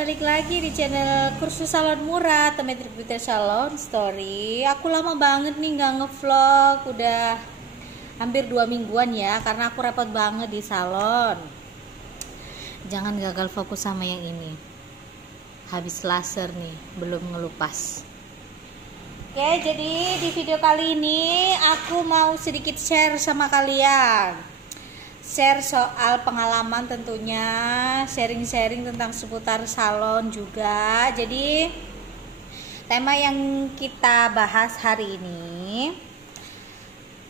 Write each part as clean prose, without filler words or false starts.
balik lagi di channel Kursus Salon Murah, Temet Beauty Salon Story. Aku lama banget nih nggak ngevlog, udah hampir 2 mingguan ya, karena aku repot banget di salon. Jangan gagal fokus sama yang ini. Habis laser nih, belum ngelupas. Oke, jadi di video kali ini aku mau sedikit share sama kalian. Share soal pengalaman tentunya, sharing-sharing tentang seputar salon juga. Jadi tema yang kita bahas hari ini,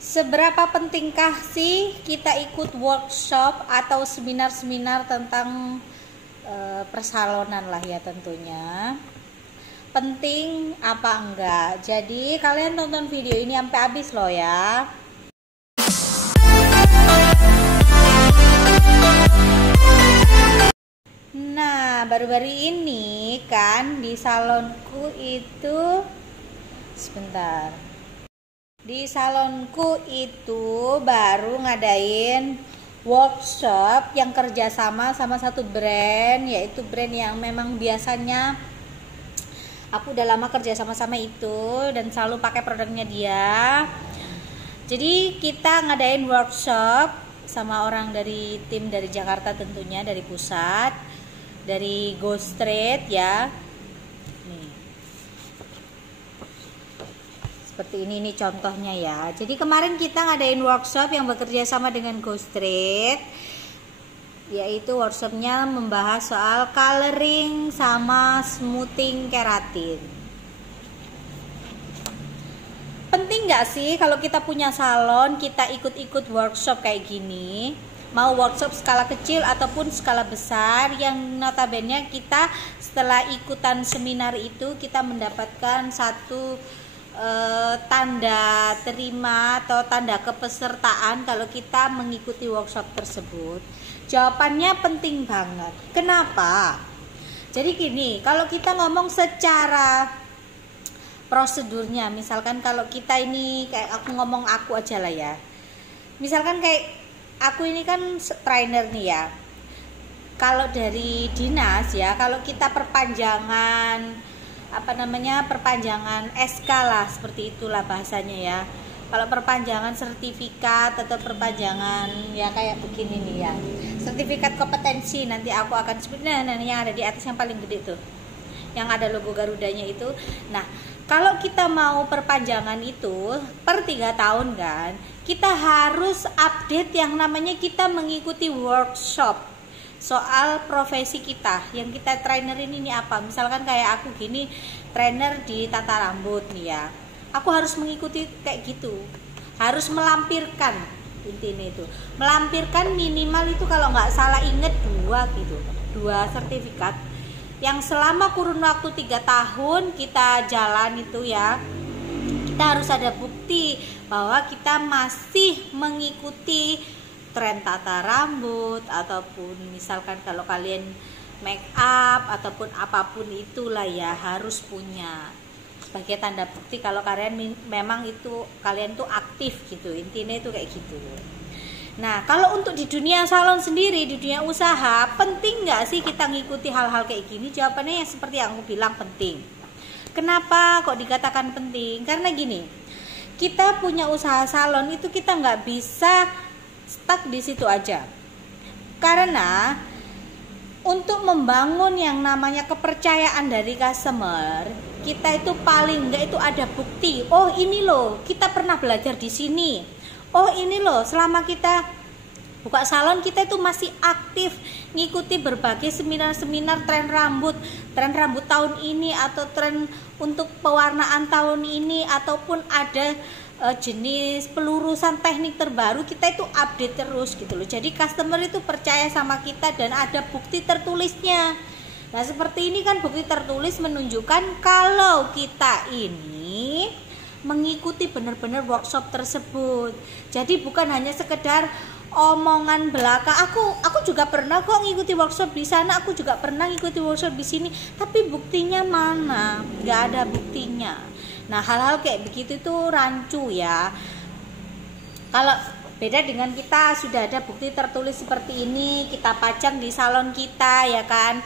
seberapa pentingkah sih kita ikut workshop atau seminar-seminar tentang persalonan lah ya tentunya. Penting apa enggak? Jadi kalian tonton video ini sampai habis loh ya. Nah, baru-baru ini kan di salonku itu Di salonku itu baru ngadain workshop yang kerjasama sama satu brand, yaitu brand yang memang biasanya aku udah lama kerja sama itu dan selalu pakai produknya dia. Jadi kita ngadain workshop sama orang dari tim dari Jakarta tentunya, dari pusat, dari Go Straight ya. Nih. Seperti ini nih contohnya ya. Jadi kemarin kita ngadain workshop yang bekerja sama dengan Go Straight, yaitu workshopnya membahas soal coloring sama smoothing keratin. Penting nggak sih kalau kita punya salon kita ikut-ikut workshop kayak gini, mau workshop skala kecil ataupun skala besar, yang notabene kita setelah ikutan seminar itu kita mendapatkan satu tanda terima atau tanda kepesertaan kalau kita mengikuti workshop tersebut? Jawabannya penting banget. Kenapa? Jadi gini, kalau kita ngomong secara prosedurnya, misalkan kalau kita ini kayak aku ngomong aku aja lah ya. Misalkan kayak aku ini kan trainer nih ya. Kalau dari dinas ya, kalau kita perpanjangan perpanjangan SK lah, seperti itulah bahasanya ya. Kalau perpanjangan sertifikat atau perpanjangan ya kayak begini nih ya. Sertifikat kompetensi, nanti aku akan sebut yang ada di atas yang paling gede tuh. Yang ada logo Garudanya itu. Nah, kalau kita mau perpanjangan itu per 3 tahun kan, kita harus update yang namanya kita mengikuti workshop soal profesi kita. Yang kita trainer ini apa? Misalkan kayak aku gini, trainer di tata rambut nih ya. Aku harus mengikuti kayak gitu. Harus melampirkan, intinya itu. Melampirkan minimal itu kalau nggak salah inget 2 sertifikat. Yang selama kurun waktu 3 tahun kita jalan itu ya, kita harus ada bukti bahwa kita masih mengikuti tren tata rambut, ataupun misalkan kalau kalian make up ataupun apapun itulah ya, harus punya sebagai tanda bukti kalau kalian memang itu kalian tuh aktif gitu, intinya itu kayak gitu. Nah, kalau untuk di dunia salon sendiri, di dunia usaha, penting nggak sih kita ngikuti hal-hal kayak gini? Jawabannya yang seperti yang aku bilang, penting. Kenapa kok dikatakan penting? Karena gini, kita punya usaha salon itu kita nggak bisa stuck di situ aja. Karena untuk membangun yang namanya kepercayaan dari customer, kita itu paling nggak itu ada bukti. Oh ini loh, kita pernah belajar di sini. Oh ini loh, selama kita buka salon kita itu masih aktif ngikuti berbagai seminar-seminar tren rambut tahun ini, atau tren untuk pewarnaan tahun ini, ataupun ada jenis pelurusan teknik terbaru, kita itu update terus gitu loh. Jadi customer itu percaya sama kita dan ada bukti tertulisnya. Nah seperti ini kan, bukti tertulis menunjukkan kalau kita ini mengikuti benar-benar workshop tersebut. Jadi bukan hanya sekedar omongan belaka. Aku juga pernah kok ngikuti workshop di sana, aku juga pernah ngikuti workshop di sini, tapi buktinya mana? Nggak ada buktinya. Nah hal-hal kayak begitu tuh rancu ya. Kalau beda dengan kita sudah ada bukti tertulis seperti ini, kita pajang di salon kita ya kan.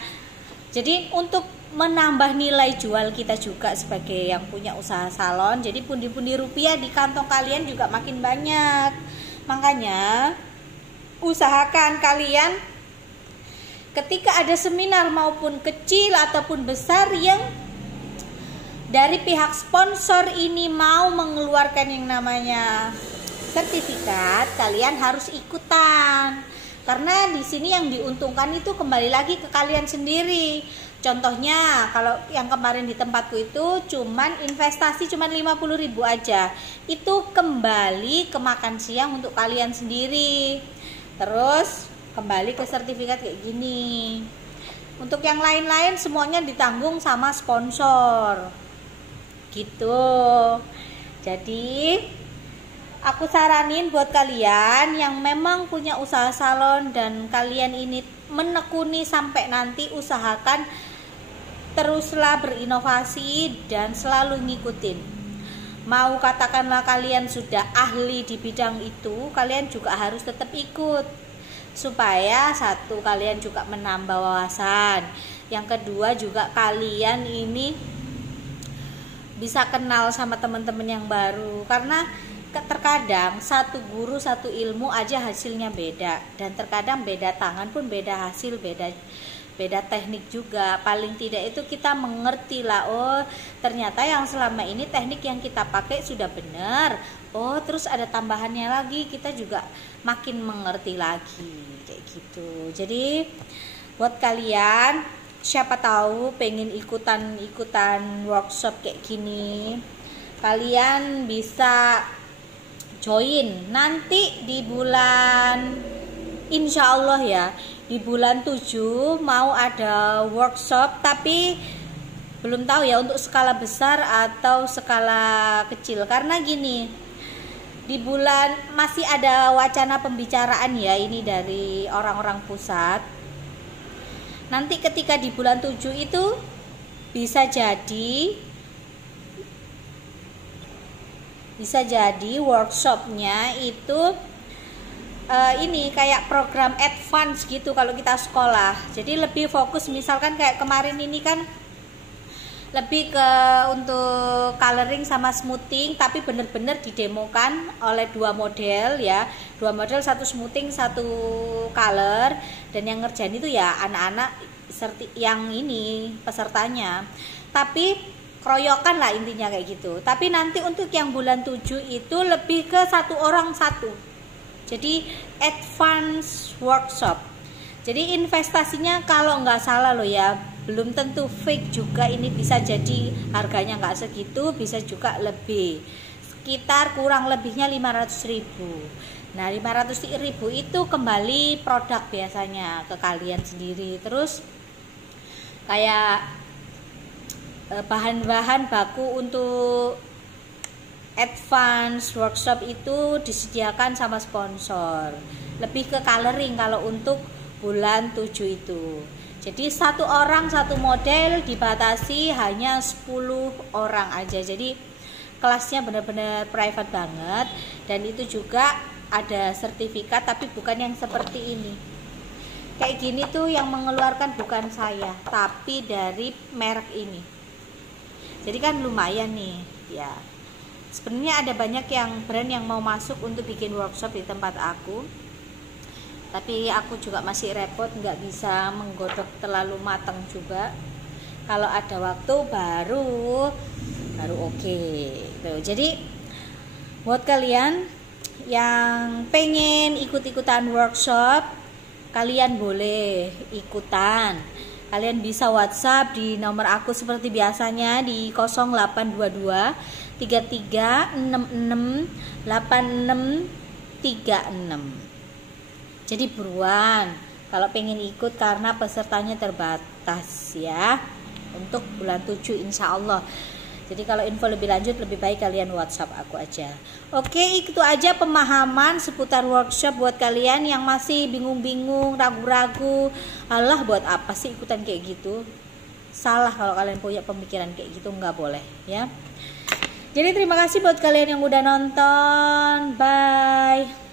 Jadi untuk menambah nilai jual kita juga sebagai yang punya usaha salon, jadi pundi-pundi rupiah di kantong kalian juga makin banyak. Makanya usahakan kalian ketika ada seminar maupun kecil ataupun besar yang dari pihak sponsor ini mau mengeluarkan yang namanya sertifikat, kalian harus ikutan. Karena di sini yang diuntungkan itu kembali lagi ke kalian sendiri. Contohnya kalau yang kemarin di tempatku itu cuman investasi cuman 50.000 aja. Itu kembali ke makan siang untuk kalian sendiri. Terus kembali ke sertifikat kayak gini. Untuk yang lain-lain semuanya ditanggung sama sponsor. Gitu. Jadi aku saranin buat kalian yang memang punya usaha salon dan kalian ini menekuni sampai nanti, usahakan teruslah berinovasi dan selalu ngikutin. Mau katakanlah kalian sudah ahli di bidang itu, kalian juga harus tetap ikut. Supaya satu, kalian juga menambah wawasan. Yang kedua juga kalian ini bisa kenal sama teman-teman yang baru. Karena terkadang satu guru satu ilmu aja hasilnya beda, dan terkadang beda tangan pun beda hasil, beda teknik juga. Paling tidak itu kita mengerti lah, oh ternyata yang selama ini teknik yang kita pakai sudah benar, oh terus ada tambahannya lagi, kita juga makin mengerti lagi kayak gitu. Jadi buat kalian siapa tahu pengen ikutan workshop kayak gini, kalian bisa join nanti di bulan, insya Allah ya, di bulan 7 mau ada workshop, tapi belum tahu ya untuk skala besar atau skala kecil. Karena gini, di bulan masih ada wacana pembicaraan ya, ini dari orang-orang pusat. Nanti ketika di bulan 7 itu bisa jadi workshopnya itu ini kayak program advance gitu kalau kita sekolah. Jadi lebih fokus, misalkan kayak kemarin ini kan lebih ke untuk coloring sama smoothing, tapi bener-bener didemokan oleh dua model ya, satu smoothing satu color, dan yang ngerjain itu ya anak-anak yang ini pesertanya, tapi keroyokan lah intinya kayak gitu. Tapi nanti untuk yang bulan 7 itu lebih ke satu orang satu, jadi advance workshop. Jadi investasinya kalau nggak salah loh ya, belum tentu fake juga, ini bisa jadi harganya nggak segitu, bisa juga lebih, sekitar kurang lebihnya 500.000. Nah 500.000 itu kembali produk biasanya ke kalian sendiri. Terus kayak bahan-bahan baku untuk advance workshop itu disediakan sama sponsor, lebih ke coloring kalau untuk bulan 7 itu. Jadi satu orang satu model, dibatasi hanya 10 orang aja. Jadi kelasnya benar-benar private banget, dan itu juga ada sertifikat, tapi bukan yang seperti ini. Kayak gini tuh yang mengeluarkan bukan saya, tapi dari merek ini. Jadi kan lumayan nih ya. Sebenarnya ada banyak yang brand yang mau masuk untuk bikin workshop di tempat aku, tapi aku juga masih repot, nggak bisa menggodok terlalu matang juga. Kalau ada waktu baru oke. Jadi buat kalian yang pengen ikut-ikutan workshop, kalian boleh ikutan. Kalian bisa WhatsApp di nomor aku seperti biasanya di 0822 3366 8636. Jadi buruan kalau pengen ikut, karena pesertanya terbatas ya untuk bulan 7 insya Allah. Jadi kalau info lebih lanjut lebih baik kalian WhatsApp aku aja. Oke, itu aja pemahaman seputar workshop buat kalian yang masih bingung-bingung, ragu-ragu. Alah, buat apa sih ikutan kayak gitu? Salah kalau kalian punya pemikiran kayak gitu, nggak boleh ya. Jadi terima kasih buat kalian yang udah nonton. Bye.